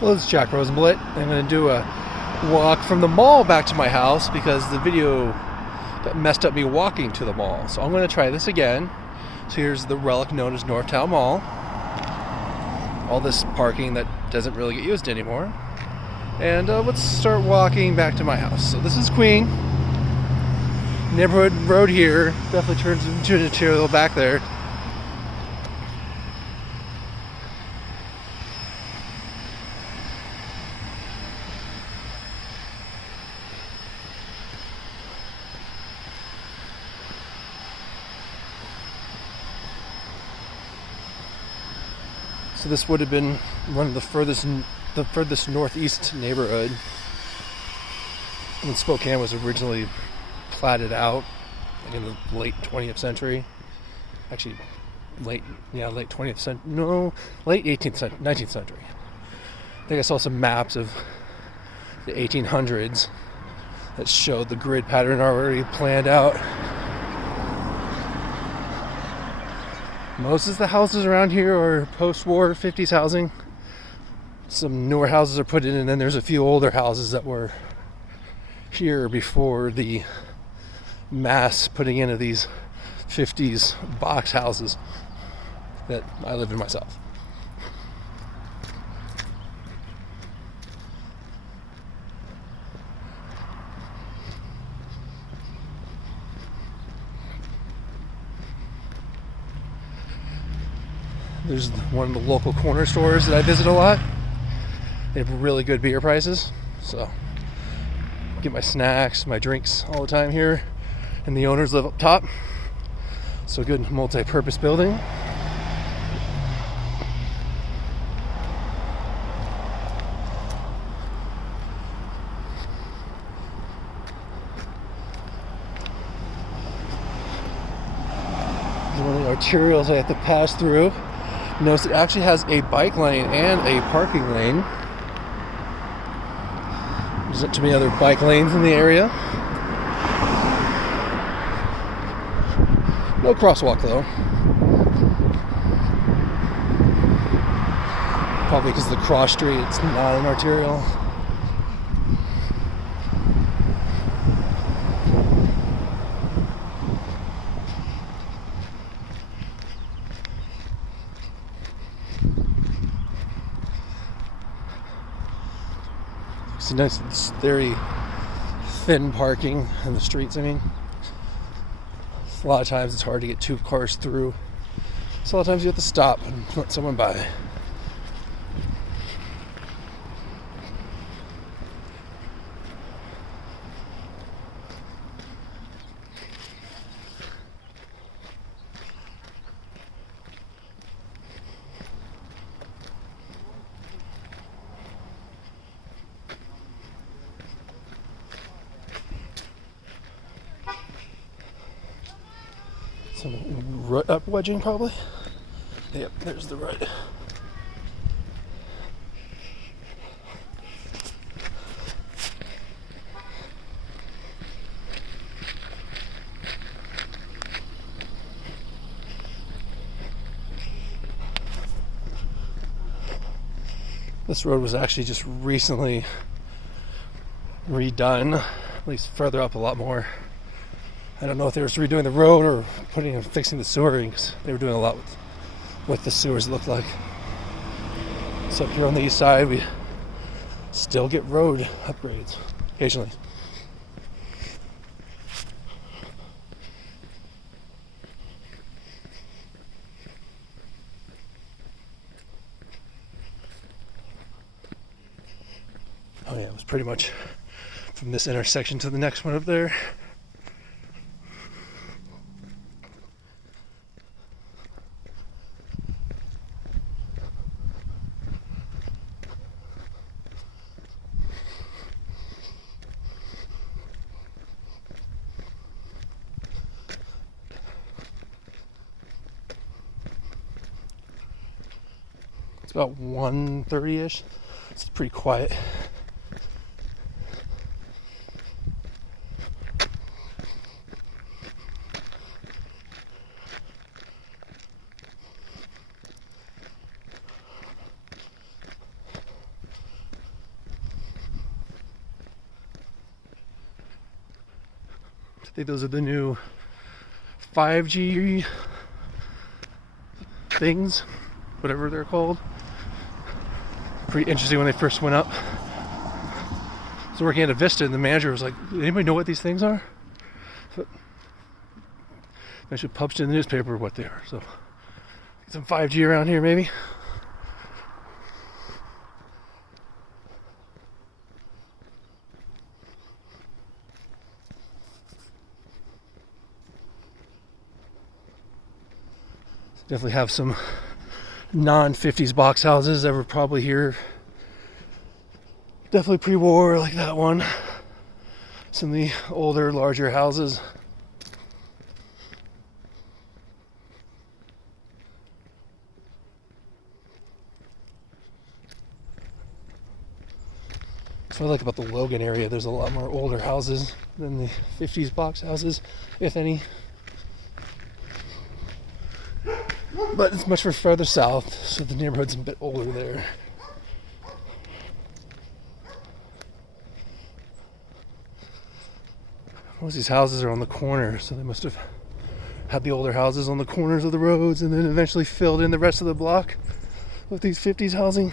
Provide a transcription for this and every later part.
Well, it's Jack Rosenblatt. I'm going to do a walk from the mall back to my house because the video got messed up me walking to the mall. So I'm going to try this again. So here's the relic known as Northtown Mall. All this parking that doesn't really get used anymore. And let's start walking back to my house. So this is Queen. Neighborhood road here. Definitely turns into an arterial back there. So this would have been one of the furthest northeast neighborhood when Spokane was originally platted out, like in the late 20th century. Actually, late 20th century. No, late 18th century, 19th century. I think I saw some maps of the 1800s that showed the grid pattern already planned out. Most of the houses around here are post-war 50s housing. Some newer houses are put in, and then there's a few older houses that were here before the mass putting in of these 50s box houses that I lived in myself. There's one of the local corner stores that I visit a lot. They have really good beer prices, so get my snacks, my drinks all the time here. And the owners live up top, so good multi-purpose building. There's one of the arterials I have to pass through. Notice it actually has a bike lane and a parking lane. There's not too many other bike lanes in the area. No crosswalk though. Probably because of the cross street, it's not an arterial. It's nice, it's very thin parking in the streets. I mean, a lot of times it's hard to get two cars through, so a lot of times you have to stop and let someone by. Some rut up wedging probably. Yep, there's the rut. This road was actually just recently redone, at least further up a lot more. I don't know if they were redoing the road or fixing the sewering, because they were doing a lot with what the sewers looked like. So up here on the east side, we still get road upgrades occasionally. Oh yeah, it was pretty much from this intersection to the next one up there. It's about 1:30ish. It's pretty quiet. think those are the new 5G things, whatever they're called. Pretty interesting when they first went up. I was working at a Vista and the manager was like, anybody know what these things are? So I should publish in the newspaper what they are. So get some 5G around here maybe. Definitely have some non-50s box houses that were probably here. Definitely pre-war, like that one. Some of the older, larger houses. That's what I like about the Logan area. There's a lot more older houses than the 50s box houses, if any. But it's much further south, so the neighborhood's a bit older there. Most of these houses are on the corner, so they must have had the older houses on the corners of the roads and then eventually filled in the rest of the block with these 50s housing.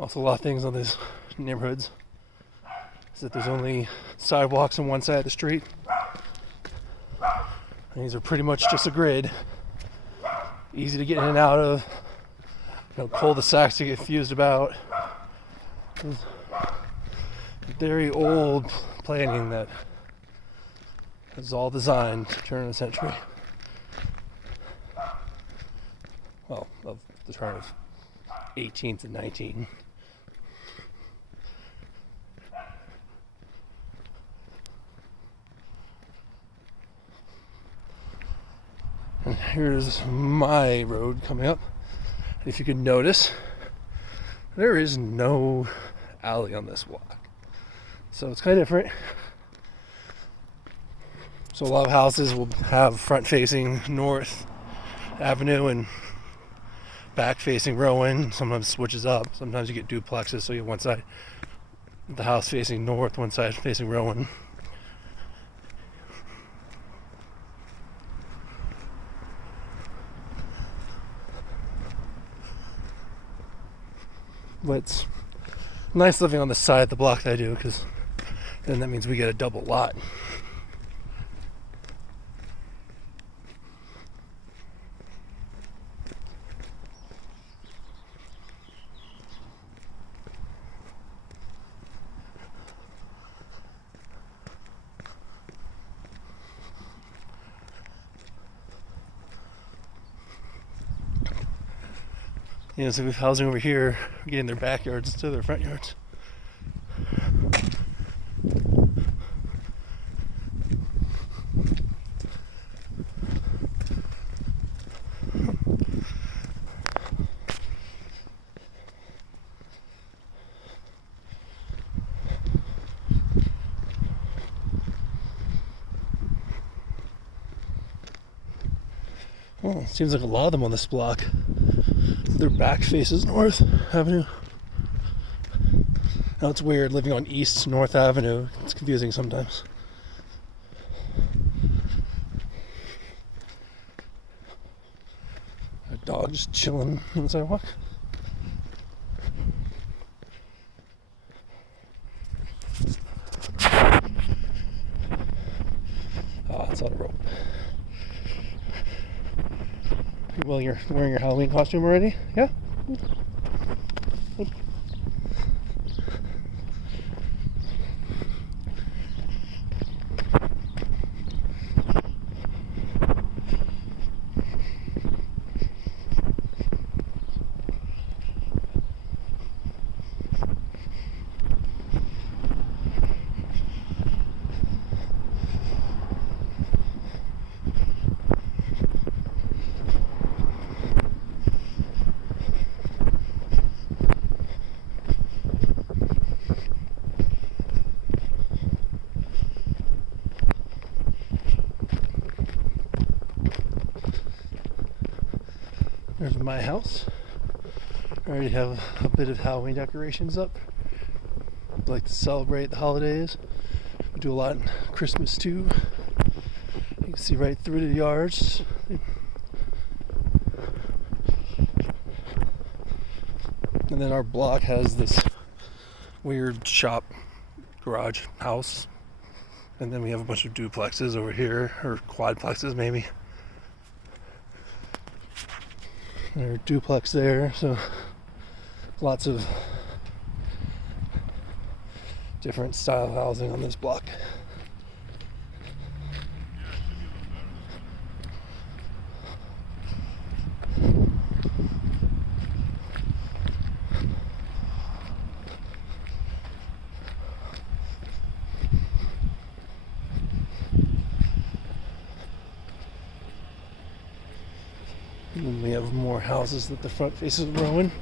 Also, a lot of things on these neighborhoods is that there's only sidewalks on one side of the street. And these are pretty much just a grid. Easy to get in and out of. No cul-de-sacs to get confused about. Very old planning that is all designed to turn of the century. Well, of the turn of 18th and 19th. And here's my road coming up. If you can notice, there is no alley on this walk. So it's kind of different. So a lot of houses will have front-facing North Avenue and back-facing Rowan. Sometimes switches up. Sometimes you get duplexes, so you have one side of the house facing north, one side facing Rowan. But it's nice living on the side of the block that I do, because then that means we get a double lot. You know, so we have housing over here, getting their backyards instead of their front yards. Well, it seems like a lot of them on this block. Their back faces North Avenue. Now it's weird living on East North Avenue. It's confusing sometimes. A dog just chilling on the sidewalk. Oh, it's on a rope. Well, you're wearing your Halloween costume already? Yeah? There's my house. I already have a bit of Halloween decorations up. I like to celebrate the holidays. We do a lot in Christmas too. You can see right through the yards. And then our block has this weird shop, garage, house. And then we have a bunch of duplexes over here, or quadplexes maybe. There's a duplex there, so lots of different style housing on this block. And then we have more houses that the front faces Rowan.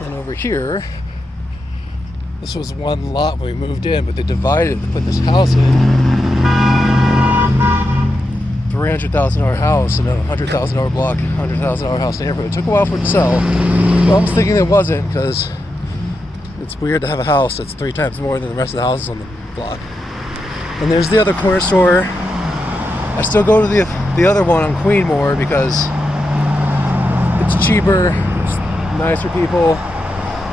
Then over here, this was one lot when we moved in, but they divided it to put this house in. $300,000 house in a $100,000 block, $100,000 house neighborhood. It took a while for it to sell. Well, I was thinking it wasn't, because it's weird to have a house that's 3 times more than the rest of the houses on the block. And there's the other corner store. I still go to the other one on Queenmore because it's cheaper, it's nicer people.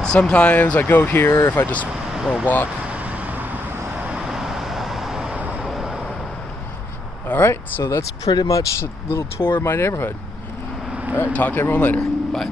Sometimes I go here if I just want to walk. Alright, so that's pretty much a little tour of my neighborhood. Alright, talk to everyone later. Bye.